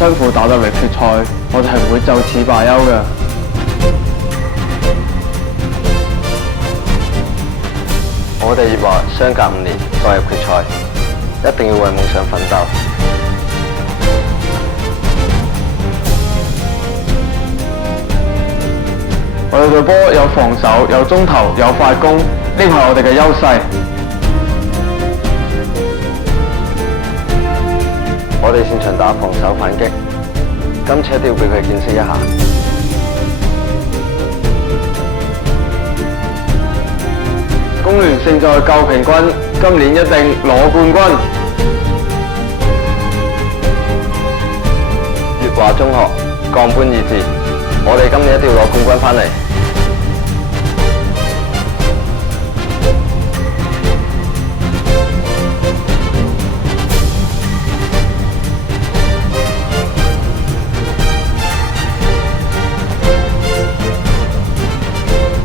辛苦打到嚟決賽，我哋係唔會就此罷休嘅。我哋計劃相隔5年再入決賽，一定要為夢想奮鬥。我哋隊波有防守，有中投，有快攻，呢個係我哋嘅優勢。我哋擅長打防守反擊，今次一定要俾佢見識一下。工聯勝在救平均，今年一定攞冠軍。粵華中學，鋼般意志，我哋今年一定要攞冠軍返嚟。